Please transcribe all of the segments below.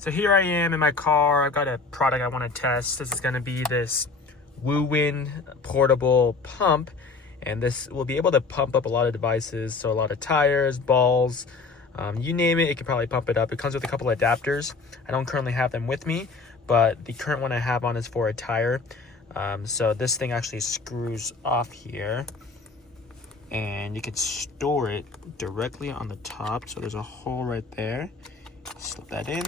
So here I am in my car. I've got a product I want to test. This is going to be this Woodwind portable pump, and this will be able to pump up a lot of devices. So a lot of tires, balls, you name it, it can probably pump it up. It comes with a couple of adapters. I don't currently have them with me, but the current one I have on is for a tire. So this thing actually screws off here, and you can store it directly on the top. So there's a hole right there. Slip that in,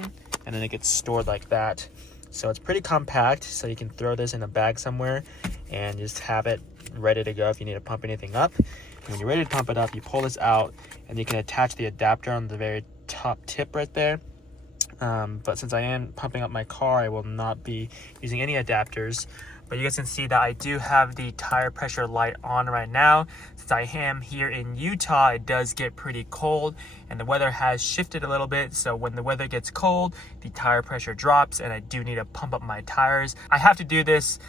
and then it gets stored like that. So it's pretty compact, so you can throw this in a bag somewhere and just have it ready to go if you need to pump anything up. And when you're ready to pump it up, you pull this out and you can attach the adapter on the very top tip right there. But since I am pumping up my car, I will not be using any adapters. But you guys can see that I do have the tire pressure light on right now. Since I am here in Utah, it does get pretty cold and the weather has shifted a little bit. So when the weather gets cold, the tire pressure drops and I do need to pump up my tires. I have to do this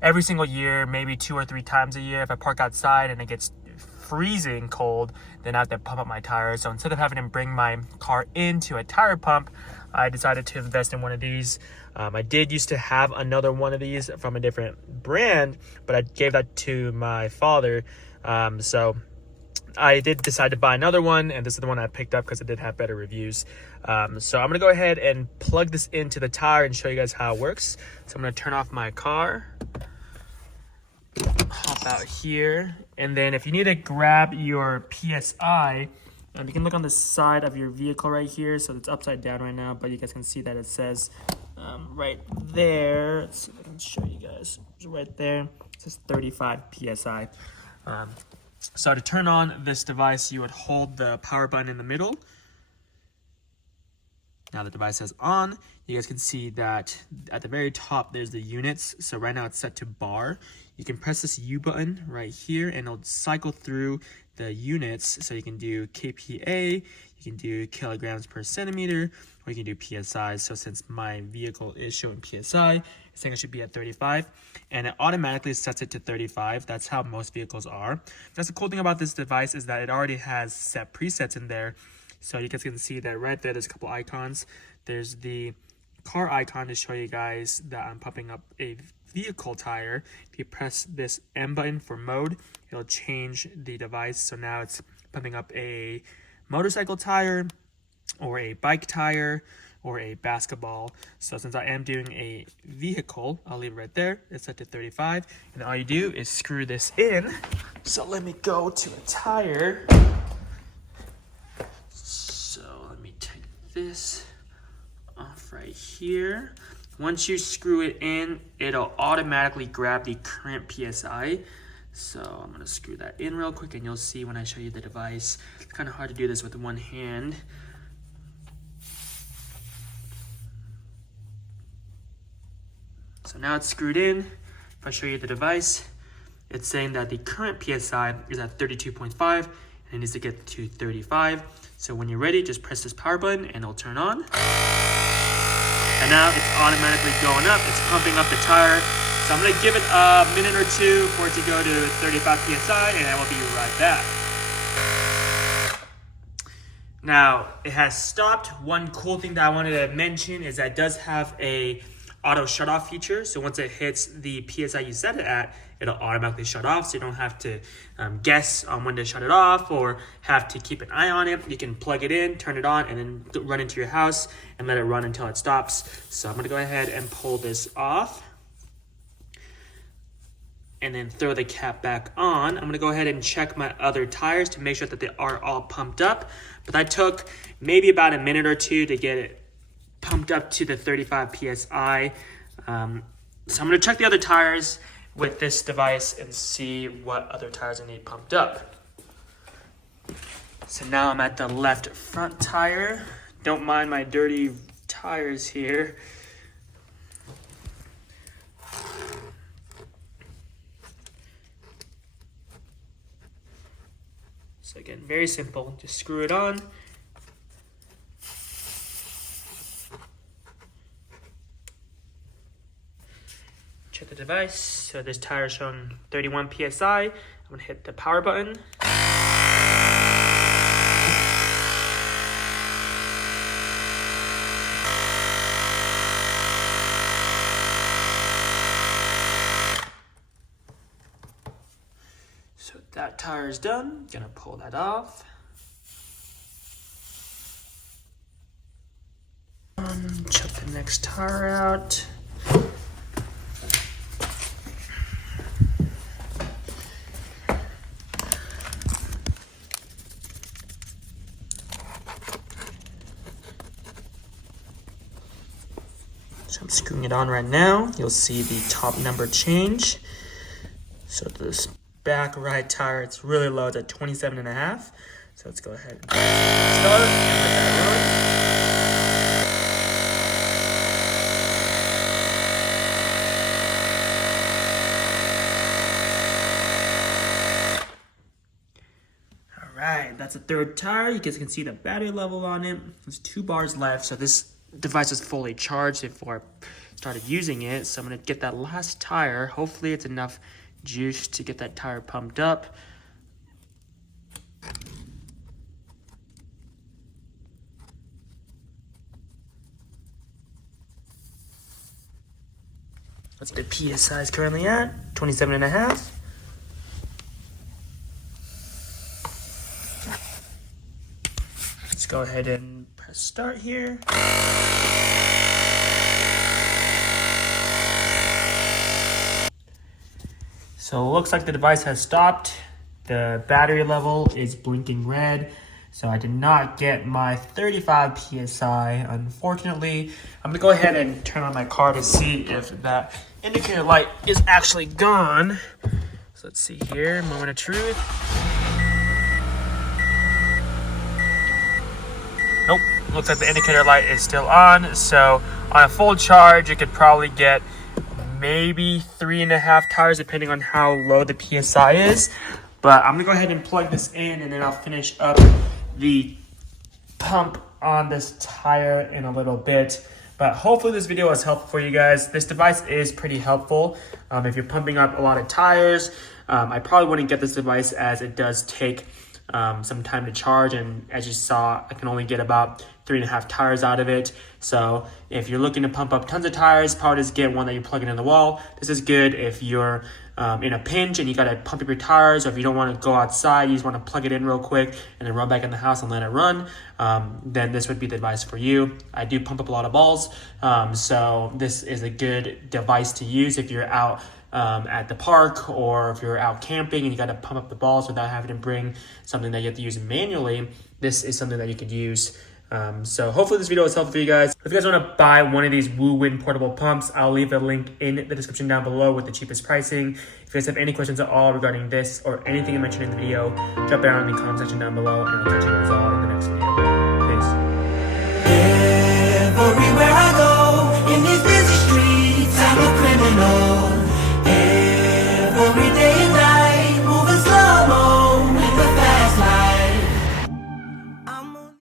every single year, maybe 2 or 3 times a year. If I park outside and it gets freezing cold, then I have to pump up my tires. So instead of having to bring my car into a tire pump, I decided to invest in one of these. I did used to have another one of these from a different brand, but I gave that to my father. So I did decide to buy another one, and this is the one I picked up because it did have better reviews. So I'm gonna go ahead and plug this into the tire and show you guys how it works. So I'm gonna turn off my car, hop out here, and then if you need to grab your PSI, you can look on the side of your vehicle right here. So it's upside down right now, but you guys can see that it says right there. Let's see if I can show you guys. It's right there. It says 35 PSI. So to turn on this device, you would hold the power button in the middle. Now the device is on. You guys can see that at the very top, there's the units. So right now it's set to bar. You can press this U button right here and it'll cycle through the units. So you can do kPa, you can do kilograms per centimeter, or you can do PSI. So since my vehicle is showing PSI, it's saying it should be at 35, and it automatically sets it to 35. That's how most vehicles are. That's the cool thing about this device, is that it already has set presets in there. So you guys can see that right there, there's a couple icons. There's the car icon to show you guys that I'm pumping up a vehicle tire. If you press this M button for mode, it'll change the device. So now it's pumping up a motorcycle tire, or a bike tire, or a basketball. So since I am doing a vehicle, I'll leave it right there. It's set to 35. And all you do is screw this in. So let me go to a tire. So let me take this off right here. Once you screw it in, it'll automatically grab the current PSI. So I'm gonna screw that in real quick and you'll see when I show you the device. It's kind of hard to do this with one hand. So now it's screwed in. If I show you the device, it's saying that the current PSI is at 32.5 and it needs to get to 35. So when you're ready, just press this power button and it'll turn on. And now it's automatically going up. It's pumping up the tire. So I'm gonna give it a minute or two for it to go to 35 PSI and I will be right back. Now, it has stopped. One cool thing that I wanted to mention is that it does have a auto shut off feature. So once it hits the PSI you set it at, it'll automatically shut off. So you don't have to guess on when to shut it off or have to keep an eye on it. You can plug it in, turn it on, and then run into your house and let it run until it stops. So I'm gonna go ahead and pull this off and then throw the cap back on. I'm gonna go ahead and check my other tires to make sure that they are all pumped up. But that took maybe about a minute or two to get it pumped up to the 35 PSI. So I'm gonna check the other tires with this device and see what other tires I need pumped up. So now I'm at the left front tire. Don't mind my dirty tires here. So again, very simple, just screw it on. Check the device. So this tire is showing 31 PSI. I'm gonna hit the power button. that tire is done, gonna pull that off. Check the next tire out. So I'm screwing it on right now. You'll see the top number change. So this back right tire, it's really low, it's at 27.5. So let's go ahead and start and let that run. Alright, that's the third tire. You guys can see the battery level on it. There's 2 bars left, so this device is fully charged before I started using it. So I'm going to get that last tire. Hopefully it's enough juice to get that tire pumped up. What's the PSI is currently at? 27.5. Let's go ahead and press start here. So it looks like the device has stopped. The battery level is blinking red. So I did not get my 35 PSI, unfortunately. I'm gonna go ahead and turn on my car to see if that indicator light is actually gone. So let's see here, moment of truth. Nope, looks like the indicator light is still on. So on a full charge, you could probably get maybe 3.5 tires depending on how low the PSI is. But I'm gonna go ahead and plug this in and then I'll finish up the pump on this tire in a little bit. But hopefully this video was helpful for you guys. This device is pretty helpful. If you're pumping up a lot of tires, I probably wouldn't get this device as it does take some time to charge, and as you saw, I can only get about 3.5 tires out of it. So if you're looking to pump up tons of tires, probably just get one that you plug it in the wall. This is good if you're in a pinch and you gotta pump up your tires, or if you don't want to go outside, you just want to plug it in real quick and then run back in the house and let it run, then this would be the device for you. I do pump up a lot of balls, so this is a good device to use if you're out at the park, or if you're out camping and you got to pump up the balls without having to bring something that you have to use manually. This is something that you could use. So hopefully this video was helpful for you guys. If you guys want to buy one of these Woodwind portable pumps, I'll leave a link in the description down below with the cheapest pricing. If you guys have any questions at all regarding this or anything I mentioned in the video, drop it down in the comment section down below and I'll catch you guys all